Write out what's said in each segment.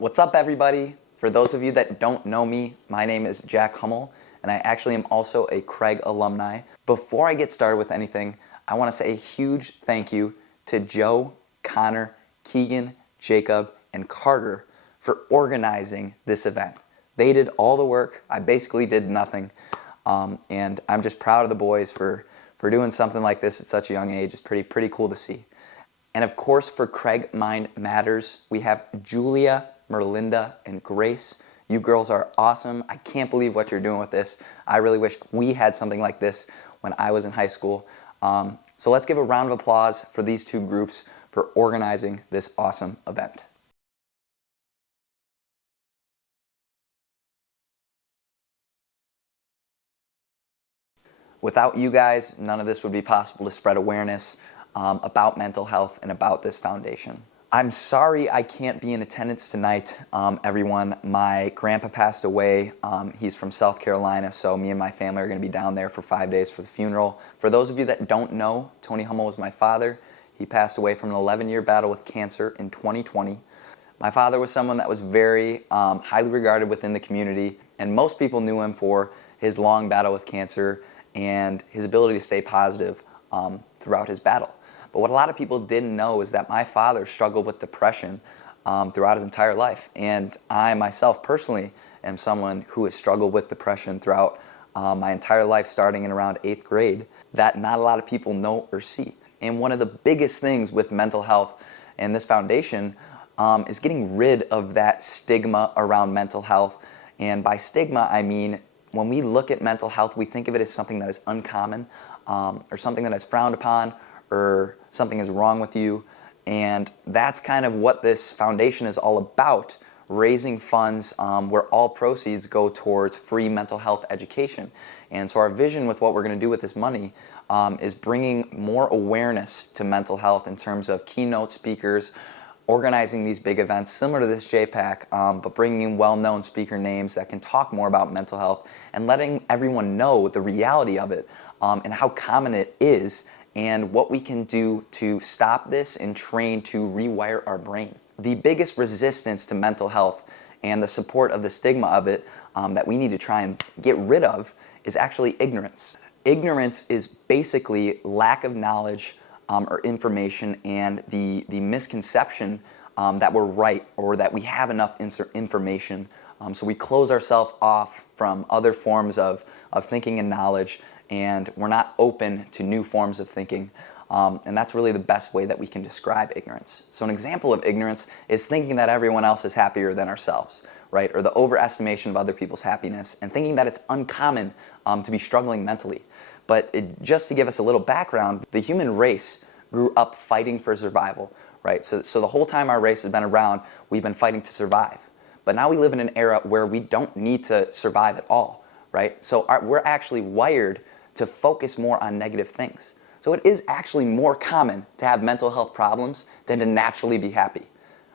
What's up, everybody? For those of you that don't know me, my name is Jack Huml, and I actually am also a Craig alumni. Before I get started with anything, I want to say a huge thank you to Joe, Connor, Keegan, Jacob, and Carter for organizing this event. They did all the work. I basically did nothing, and I'm just proud of the boys for doing something like this at such a young age. It's pretty cool to see. And of course, for Craig Mind Matters, we have Julia, Merlinda, and Grace. You girls are awesome. I can't believe what you're doing with this. I really wish we had something like this when I was in high school. So let's give a round of applause for these two groups for organizing this awesome event. Without you guys, none of this would be possible to spread awareness about mental health and about this foundation. I'm sorry I can't be in attendance tonight, everyone. My grandpa passed away. He's from South Carolina, so me and my family are going to be down there for 5 days for the funeral. For those of you that don't know, Tony Huml was my father. He passed away from an 11-year battle with cancer in 2020. My father was someone that was very highly regarded within the community, and most people knew him for his long battle with cancer and his ability to stay positive throughout his battle. But what a lot of people didn't know is that my father struggled with depression throughout his entire life. And I myself personally am someone who has struggled with depression throughout my entire life, starting in around 8th grade, that not a lot of people know or see. And one of the biggest things with mental health and this foundation is getting rid of that stigma around mental health. And by stigma, I mean when we look at mental health, we think of it as something that is uncommon or something that is frowned upon, or something is wrong with you. And that's kind of what this foundation is all about, raising funds where all proceeds go towards free mental health education. And so our vision with what we're going to do with this money is bringing more awareness to mental health in terms of keynote speakers, organizing these big events similar to this JPAC, but bringing in well-known speaker names that can talk more about mental health and letting everyone know the reality of it and how common it is, and what we can do to stop this and train to rewire our brain. The biggest resistance to mental health and the support of the stigma of it that we need to try and get rid of is actually ignorance. Ignorance is basically lack of knowledge or information, and the misconception that we're right or that we have enough information. So we close ourselves off from other forms of thinking and knowledge, and we're not open to new forms of thinking. And that's really the best way that we can describe ignorance. So an example of ignorance is thinking that everyone else is happier than ourselves, right? Or the overestimation of other people's happiness, and thinking that it's uncommon to be struggling mentally. But just to give us a little background, the human race grew up fighting for survival, right? So the whole time our race has been around, we've been fighting to survive. But now we live in an era where we don't need to survive at all, right? So we're actually wired to focus more on negative things. So it is actually more common to have mental health problems than to naturally be happy,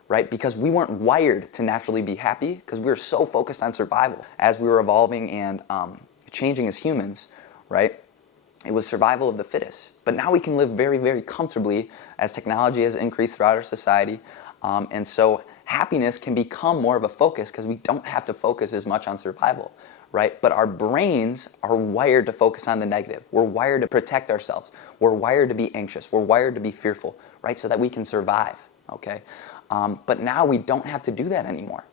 right? Because we weren't wired to naturally be happy because we were so focused on survival. As we were evolving and changing as humans, right? It was survival of the fittest. But now we can live very, very comfortably as technology has increased throughout our society. And so happiness can become more of a focus because we don't have to focus as much on survival, right? But our brains are wired to focus on the negative. We're wired to protect ourselves. We're wired to be anxious. We're wired to be fearful, right? So that we can survive, okay? But now we don't have to do that anymore,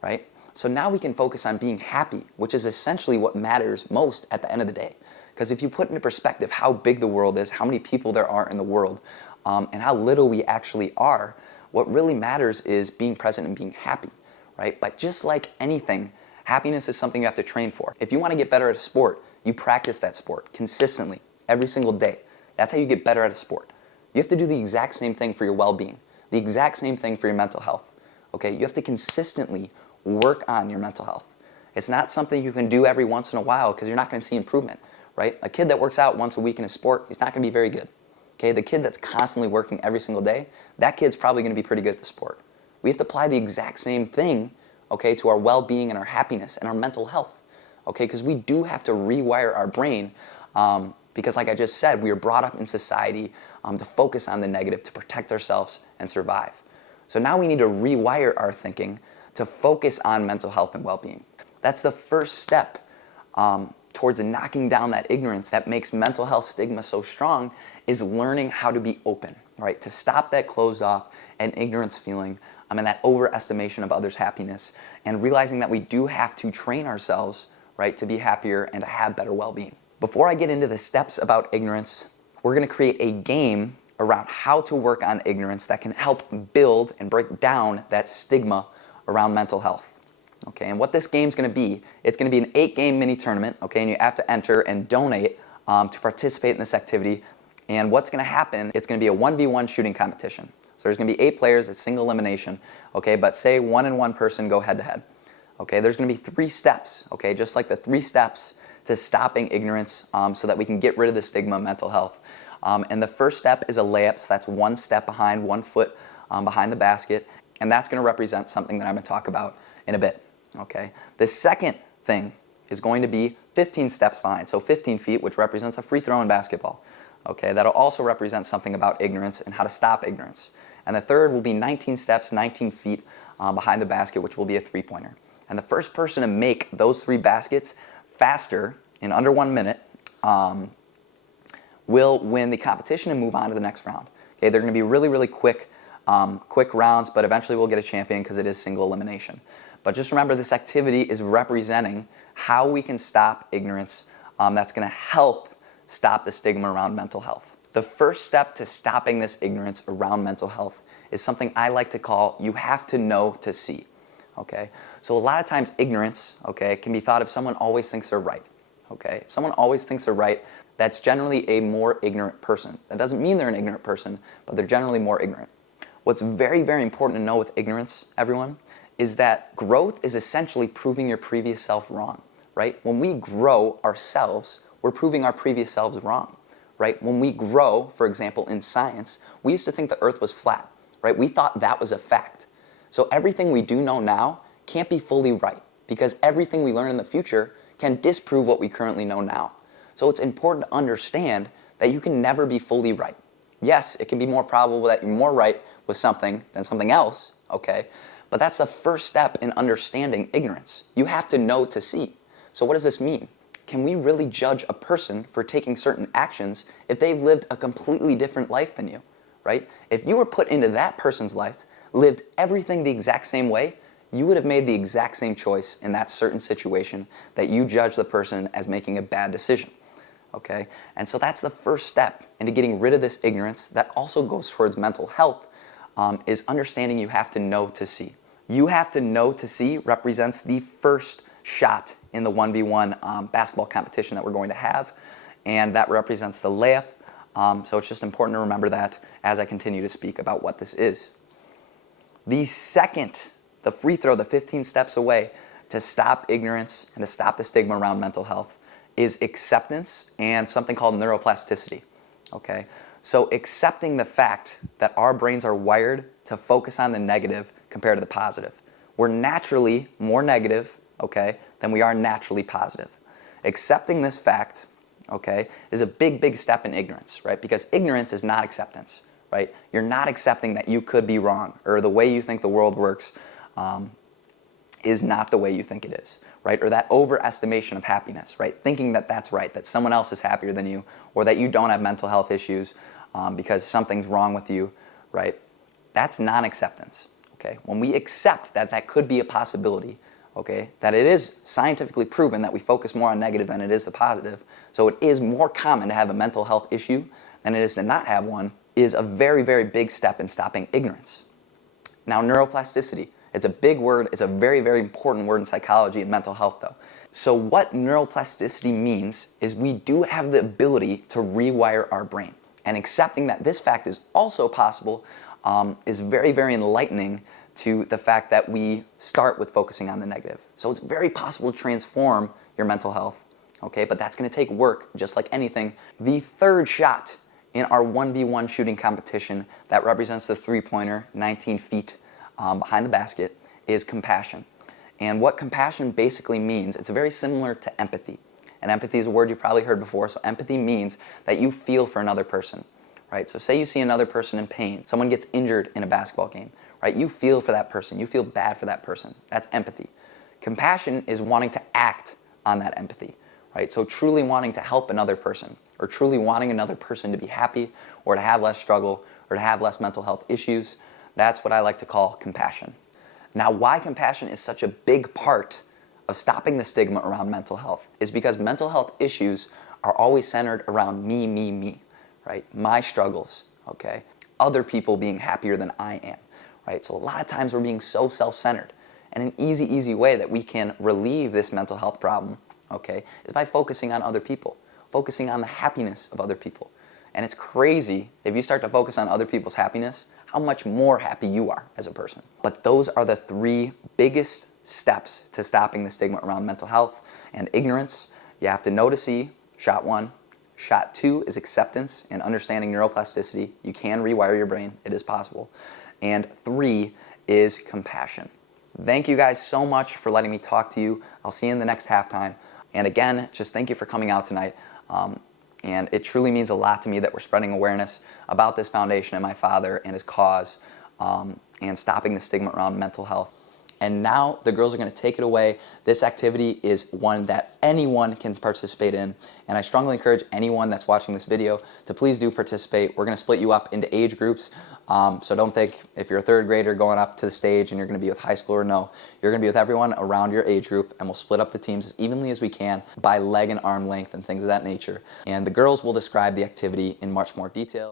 right? So now we can focus on being happy, which is essentially what matters most at the end of the day. Because if you put into perspective how big the world is, how many people there are in the world, and how little we actually are, what really matters is being present and being happy, right? But just like anything, happiness is something you have to train for. If you want to get better at a sport, you practice that sport consistently, every single day. That's how you get better at a sport. You have to do the exact same thing for your well-being, the exact same thing for your mental health, okay? You have to consistently work on your mental health. It's not something you can do every once in a while because you're not going to see improvement, right? A kid that works out once a week in a sport, he's not going to be very good, okay? The kid that's constantly working every single day, that kid's probably going to be pretty good at the sport. We have to apply the exact same thing, okay, to our well-being and our happiness and our mental health, okay? Because we do have to rewire our brain because like I just said, we are brought up in society to focus on the negative, to protect ourselves and survive. So now we need to rewire our thinking to focus on mental health and well-being. That's the first step towards knocking down that ignorance that makes mental health stigma so strong, is learning how to be open, right? To stop that closed off and ignorance feeling and that overestimation of others' happiness, and realizing that we do have to train ourselves, right, to be happier and to have better well-being. Before I get into the steps about ignorance, we're going to create a game around how to work on ignorance that can help build and break down that stigma around mental health. Okay, and what this game's going to be, it's going to be an 8-game mini tournament, okay, and you have to enter and donate to participate in this activity. And what's going to happen, it's going to be a 1v1 shooting competition. So there's going to be 8 players, it's single elimination, okay, but say 1 and 1 person go head to head. Okay, there's going to be 3 steps, okay, just like the 3 steps to stopping ignorance so that we can get rid of the stigma of mental health. And the first step is a layup, so that's 1 step behind, 1 foot behind the basket, and that's going to represent something that I'm going to talk about in a bit. Okay. The second thing is going to be 15 steps behind, so 15 feet, which represents a free throw in basketball. Okay, that'll also represent something about ignorance and how to stop ignorance. And the third will be 19 steps, 19 feet behind the basket, which will be a three-pointer. And the first person to make those 3 baskets faster in under 1 minute will win the competition and move on to the next round. Okay, they're going to be really, really quick rounds, but eventually we'll get a champion because it is single elimination. But just remember, this activity is representing how we can stop ignorance that's going to help stop the stigma around mental health. The first step to stopping this ignorance around mental health is something I like to call, you have to know to see. Okay? So a lot of times ignorance, okay, can be thought of someone always thinks they're right. Okay? If someone always thinks they're right, that's generally a more ignorant person. That doesn't mean they're an ignorant person, but they're generally more ignorant. What's very, very important to know with ignorance, everyone, is that growth is essentially proving your previous self wrong, right? When we grow ourselves, we're proving our previous selves wrong, right? When we grow, for example, in science, we used to think the earth was flat, right? We thought that was a fact. So everything we do know now can't be fully right, because everything we learn in the future can disprove what we currently know now. So it's important to understand that you can never be fully right. Yes, it can be more probable that you're more right with something than something else, okay? But that's the first step in understanding ignorance. You have to know to see. So what does this mean? Can we really judge a person for taking certain actions if they've lived a completely different life than you, right? If you were put into that person's life, lived everything the exact same way, you would have made the exact same choice in that certain situation that you judge the person as making a bad decision, okay? And so that's the first step into getting rid of this ignorance that also goes towards mental health, is understanding you have to know to see. You have to know to see represents the first shot in the 1v1 basketball competition that we're going to have, and that represents the layup. So it's just important to remember that as I continue to speak about what this is. The second, the free throw, the 15 steps away to stop ignorance and to stop the stigma around mental health, is acceptance and something called neuroplasticity. Okay? So accepting the fact that our brains are wired to focus on the negative compared to the positive. We're naturally more negative, okay, than we are naturally positive. Accepting this fact, okay, is a big, big step in ignorance, right? Because ignorance is not acceptance, right? You're not accepting that you could be wrong, or the way you think the world works is not the way you think it is, right? Or that overestimation of happiness, right? Thinking that that's right, that someone else is happier than you, or that you don't have mental health issues because something's wrong with you, right? That's non-acceptance, okay? When we accept that that could be a possibility, okay, that it is scientifically proven that we focus more on negative than it is the positive, so it is more common to have a mental health issue than it is to not have one, is a very, very big step in stopping ignorance. Now, neuroplasticity, it's a big word, it's a very, very important word in psychology and mental health though. So what neuroplasticity means is we do have the ability to rewire our brain. And accepting that this fact is also possible is very, very enlightening to the fact that we start with focusing on the negative. So it's very possible to transform your mental health, okay? But that's going to take work, just like anything. The third shot in our 1v1 shooting competition that represents the three-pointer, 19 feet behind the basket, is compassion. And what compassion basically means, it's very similar to empathy. And empathy is a word you've probably heard before. So empathy means that you feel for another person, right? So say you see another person in pain. Someone gets injured in a basketball game, right? You feel for that person. You feel bad for that person. That's empathy. Compassion is wanting to act on that empathy, right? So truly wanting to help another person, or truly wanting another person to be happy, or to have less struggle, or to have less mental health issues. That's what I like to call compassion. Now, why compassion is such a big part of stopping the stigma around mental health is because mental health issues are always centered around me, right? My struggles, okay? Other people being happier than I am, right? So a lot of times we're being so self-centered. And an easy way that we can relieve this mental health problem, okay, is by focusing on other people, focusing on the happiness of other people. And it's crazy if you start to focus on other people's happiness, how much more happy you are as a person. But those are the 3 biggest steps to stopping the stigma around mental health and ignorance. You have to know to see, shot 1. Shot 2 is acceptance and understanding neuroplasticity. You can rewire your brain, it is possible. And 3 is compassion. Thank you guys so much for letting me talk to you. I'll see you in the next halftime. And again, just thank you for coming out tonight. And it truly means a lot to me that we're spreading awareness about this foundation and my father and his cause, and stopping the stigma around mental health. And now the girls are going to take it away. This activity is one that anyone can participate in, and I strongly encourage anyone that's watching this video to please do participate. We're going to split you up into age groups, so don't think if you're a 3rd grader going up to the stage and you're going to be with high schooler, no. You're going to be with everyone around your age group, and we'll split up the teams as evenly as we can by leg and arm length and things of that nature. And the girls will describe the activity in much more detail.